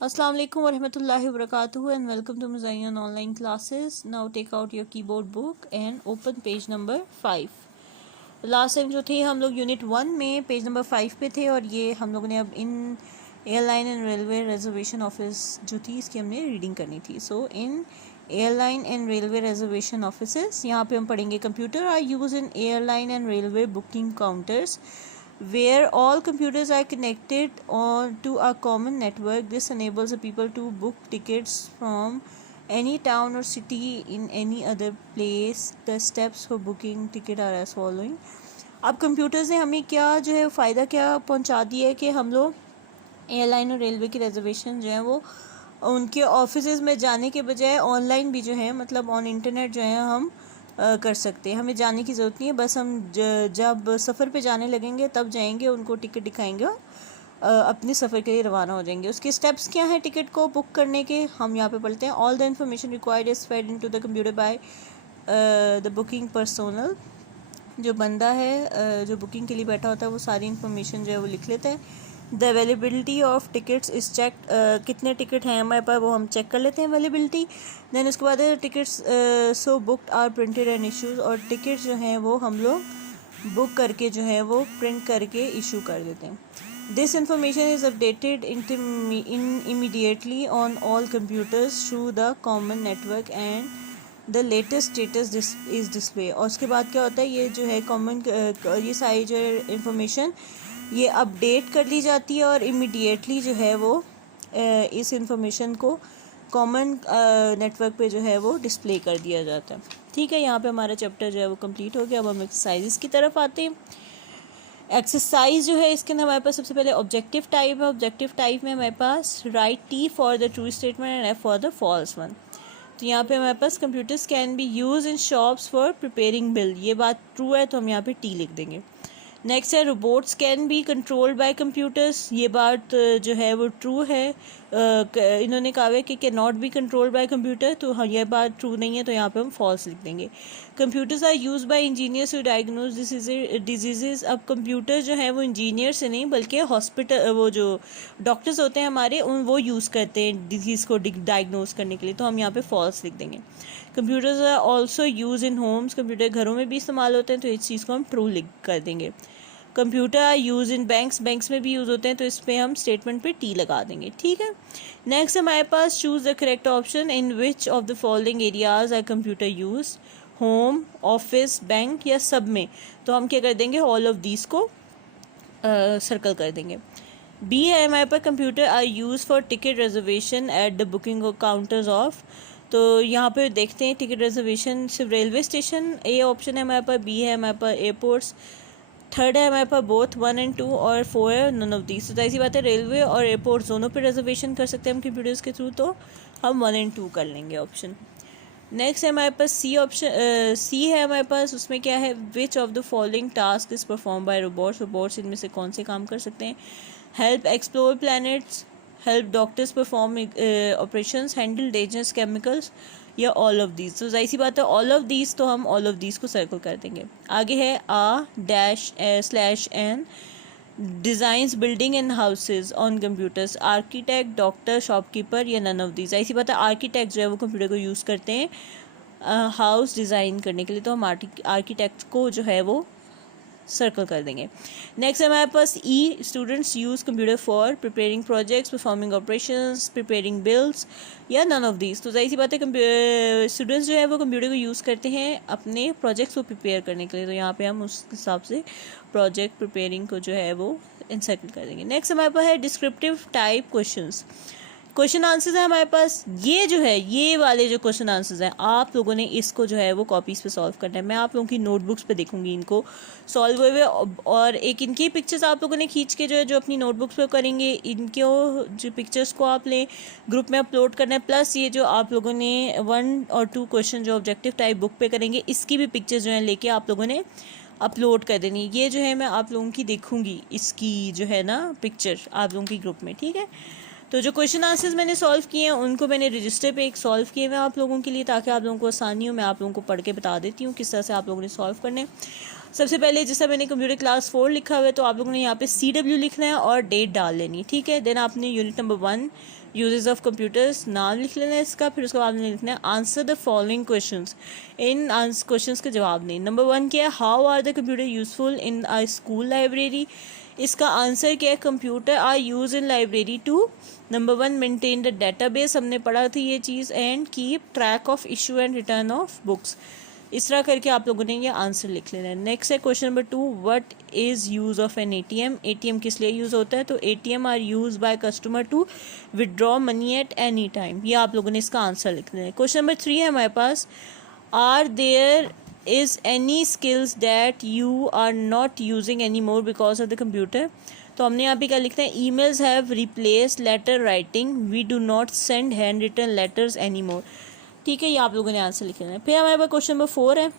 Assalamu alaikum warahmatullahi wabarakatuh and welcome to Muzayyan online classes. Now take out your keyboard book and open page number 5. Last time जो थे हम लोग unit 1 में page number 5 पे थे और ये हम लोगों ने अब इन airline and railway reservation office जो थी इसकी हमने रीडिंग करनी थी. सो इन airline and railway reservation offices यहाँ पे हम पढ़ेंगे computer are use in airline and railway booking counters where all computers are connected on to a common network. This enables the people to book tickets from any town or city in any other place. The steps for booking ticket are as following. अब computers ने हमें क्या जो है फ़ायदा क्या पहुंचा दिया है कि हम लोग एयरलाइन और रेलवे की रिजर्वेशन जो है वो उनके ऑफिसेज में जाने के बजाय ऑनलाइन भी जो है मतलब ऑन इंटरनेट जो है हम कर सकते हैं. हमें जाने की ज़रूरत नहीं है, बस हम जब सफ़र पे जाने लगेंगे तब जाएंगे, उनको टिकट दिखाएंगे और अपने सफ़र के लिए रवाना हो जाएंगे. उसके स्टेप्स क्या हैं टिकट को बुक करने के हम यहाँ पे पढ़ते हैं. All the information required is fade into the computer by the booking personnel. जो बंदा है जो बुकिंग के लिए बैठा होता है वो सारी इन्फॉर्मेशन जो है वो लिख लेता है. द अवेलेबिलिटी ऑफ टिकट्स इस चेक कितने टिकट हैं हमारे पास वो हम चेक कर लेते हैं अवेलेबिलिटी. देन उसके बाद tickets so booked are printed and issues. और टिकट जो हैं वो हम लोग बुक करके जो है वो प्रिंट करके इशू कर देते हैं. This information is updated immediately on all computers through the common network and the latest status is display. और उसके बाद क्या होता है ये जो है कॉमन ये सारी जो है इंफॉर्मेशन ये अपडेट कर ली जाती है और इमीडिएटली जो है वो इस इंफॉर्मेशन को कॉमन नेटवर्क पे जो है वो डिस्प्ले कर दिया जाता है. ठीक है, यहाँ पे हमारा चैप्टर जो है वो कंप्लीट हो गया. अब हम एक्सरसाइजेस की तरफ आते हैं. एक्सरसाइज जो है इसके अंदर हमारे पास सबसे पहले ऑब्जेक्टिव टाइप है. ऑब्जेक्टिव टाइप में हमारे पास write T for the true statement and F for the false one. तो यहाँ पे हमारे पास computers can be use in shops for preparing bill. ये बात ट्रू है तो हम यहाँ पे टी लिख देंगे. नेक्स्ट है robots can be controlled by computers. ये बात जो है वो ट्रू है. इन्होंने कहा है कि can not be controlled by computer, तो हाँ ये बात ट्रू नहीं है तो यहाँ पे हम फॉल्स लिख देंगे. Computers are use by engineers to diagnose diseases. अब कंप्यूटर जो है वो इंजीनियर से नहीं बल्कि हॉस्पिटल वो जो डॉक्टर्स होते हैं हमारे उन वो यूज़ करते हैं डिजीज़ को डायग्नोज करने के लिए, तो हम यहाँ पे फॉल्स लिख देंगे. Computers are also use in homes. Computer घरों में भी इस्तेमाल होते हैं तो इस चीज़ को हम ट्रू लिख कर देंगे. Computer are use in banks. Banks में भी यूज़ होते हैं तो इस पर हम स्टेटमेंट पे टी लगा देंगे. ठीक है, नेक्स्ट हमारे पास choose the correct option. In which of the following areas are computer use. Home, office, bank या सब में. तो हम क्या कर देंगे ऑल ऑफ दीज को सर्कल कर देंगे. बी है हमारे पास computer are use for ticket reservation at the booking counters of. तो यहाँ पे देखते हैं टिकट रिजर्वेशन सिर्फ रेलवे स्टेशन. ए ऑप्शन है हमारे पास. बी है हमारे पास एयरपोर्ट्स. थर्ड है हमारे पास बोथ 1 and 2 और 4 है नन ऑफ दीज. तो ऐसी बात है रेलवे और एयरपोर्ट दोनों पे रिजर्वेशन कर सकते हैं हम कंप्यूटर्स के थ्रू, तो हम 1 and 2 कर लेंगे ऑप्शन. नेक्स्ट है हमारे पास सी ऑप्शन. सी है हमारे पास. उसमें क्या है which of the following task is perform by robots. Robots इनमें से कौन से काम कर सकते हैं. Help explore planets, help doctors perform operations, handle dangerous chemicals या ऑल ऑफ दीज. तो ऐसी बात है ऑल ऑफ दीज, तो हम ऑल ऑफ दीज को सर्कल कर देंगे. आगे है uh dash slash an designs building and houses on computers. Architect, doctor, shopkeeper या नन ऑफ दीज. ऐसी बात है आर्किटेक्ट जो है वो कंप्यूटर को यूज़ करते हैं हाउस डिज़ाइन करने के लिए, तो हम आर्किटेक्ट को जो है वो सर्कल कर देंगे. नेक्स्ट है हमारे पास E students use computer for preparing projects, performing operations, preparing bills या नन ऑफ दीज. तो जाहिर सी बात है स्टूडेंट्स जो है वो कंप्यूटर को यूज़ करते हैं अपने प्रोजेक्ट्स को प्रिपेयर करने के लिए, तो यहाँ पे हम उस हिसाब से प्रोजेक्ट प्रिपेयरिंग को जो है वो इंसर्ट कर देंगे. नेक्स्ट हमारे पास है descriptive type questions. Question answers है हमारे पास. ये जो है ये वाले जो क्वेश्चन आंसर्स हैं आप लोगों ने इसको जो है वो कॉपीज़ पे सॉल्व करना है. मैं आप लोगों की नोटबुक्स पे देखूंगी इनको सॉल्व हुए हुए, और एक इनकी पिक्चर्स आप लोगों ने खींच के जो है जो अपनी नोटबुक्स पे करेंगे इनको जो पिक्चर्स को आप लें ग्रुप में अपलोड करना है. प्लस ये जो आप लोगों ने 1 और 2 क्वेश्चन जो ऑब्जेक्टिव टाइप बुक पे करेंगे इसकी भी पिक्चर्स जो है लेके आप लोगों ने अपलोड कर देनी. ये जो है मैं आप लोगों की देखूंगी इसकी जो है ना पिक्चर आप लोगों की ग्रुप में. ठीक है, तो जो क्वेश्चन आंसर्स मैंने सॉल्व किए हैं उनको मैंने रजिस्टर पे एक सॉल्व किए हुए आप लोगों के लिए ताकि आप लोगों को आसानी हो. मैं आप लोगों को पढ़ के बता देती हूँ किस तरह से आप लोगों ने सॉल्व करने. सबसे पहले जैसा मैंने कंप्यूटर क्लास 4 लिखा हुआ है तो आप लोगों ने यहाँ पे CW लिखना है और डेट डाल लेनी, ठीक है। देन आपने unit number 1 uses of computers नाम लिख लेना है इसका, फिर उसके बाद आपने लिखना है आंसर द फॉलोइंग क्वेश्चंस। इन क्वेश्चंस के जवाब नहीं। नंबर 1 क्या है, how are the computer useful in a school library. इसका आंसर क्या है, computer are use in library to number 1 maintain the database, हमने पढ़ा थी ये चीज़, and keep track of issue and return of books. इस तरह करके आप लोगों ने ये आंसर लिख लेना है। नेक्स्ट है question number 2, what is use of an ATM। ATM किस लिए यूज़ होता है, तो ATM are use by customer to withdraw money at any time. ये आप लोगों ने इसका आंसर लिखना है। क्वेश्चन नंबर 3 है हमारे पास, are there is any skills that you are not using any more because of the computer. तो हमने यहाँ पे क्या लिखना है, emails have replace letter writing, we do not send hand written letters any more, ठीक है। ये आप लोगों ने आंसर लिख लेना है। फिर हमारे पास क्वेश्चन नंबर 4 है,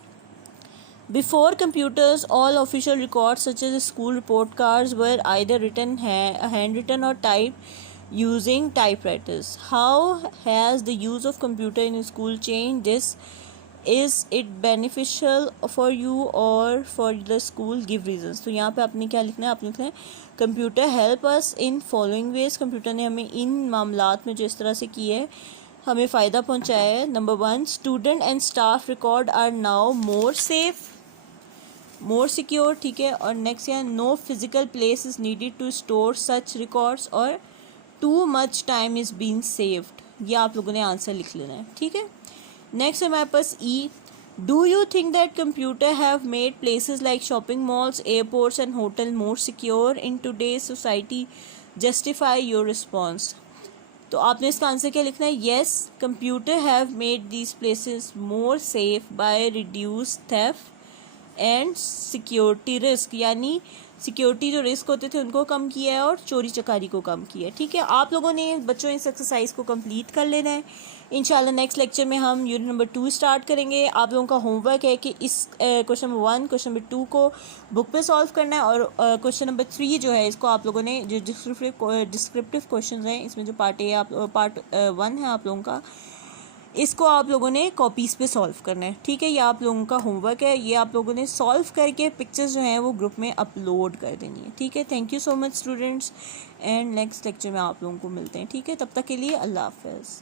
before computers all official records such as school report cards were either written hand written और type using typewriters, how has the use of computer in school change this, is it beneficial for you और for the school, give reasons. तो यहाँ पे आपने क्या लिखना है, आपने लिखना है computer help us in following veg, computer ने हमें इन मामलात में जो इस तरह से की है हमें फ़ायदा पहुंचाया है। Number 1, student and staff record are now more safe, more secure, ठीक है। और नेक्स्ट है, no physical place is needed to store such records, और too much time is been saved. ये आप लोगों ने आंसर लिख लेना है, ठीक है। नेक्स्ट है हमारे पास E, do you think that computer have made places like shopping malls, airports and hotel more secure in today's society, justify your response. तो आपने इसका आंसर क्या लिखना है, yes computer have made these places more safe bye reduce theft and security risk, यानी security जो risk होते थे उनको कम किया है और चोरी चकारी को कम किया है, ठीक है। आप लोगों ने बच्चों इस एक्सरसाइज को कंप्लीट कर लेना है। इंशाल्लाह नेक्स्ट लेक्चर में हम यूनिट नंबर 2 स्टार्ट करेंगे। आप लोगों का होमवर्क है कि इस क्वेश्चन नंबर 1 क्वेश्चन नंबर 2 को बुक पे सॉल्व करना है, और क्वेश्चन नंबर 3 जो है इसको आप लोगों ने जो डिस्क्रिप्टिव क्वेश्चन हैं इसमें जो पार्ट 1 है आप लोगों का, इसको आप लोगों ने कॉपीज़ पे सॉल्व करना है, ठीक है। ये आप लोगों का होमवर्क है, ये आप लोगों ने सॉल्व करके पिक्चर्स जो हैं वो ग्रुप में अपलोड कर देनी है, ठीक है। Thank you so much students, and next lecture में आप लोगों को मिलते हैं, ठीक है। तब तक के लिए अल्लाह हाफ़िज़।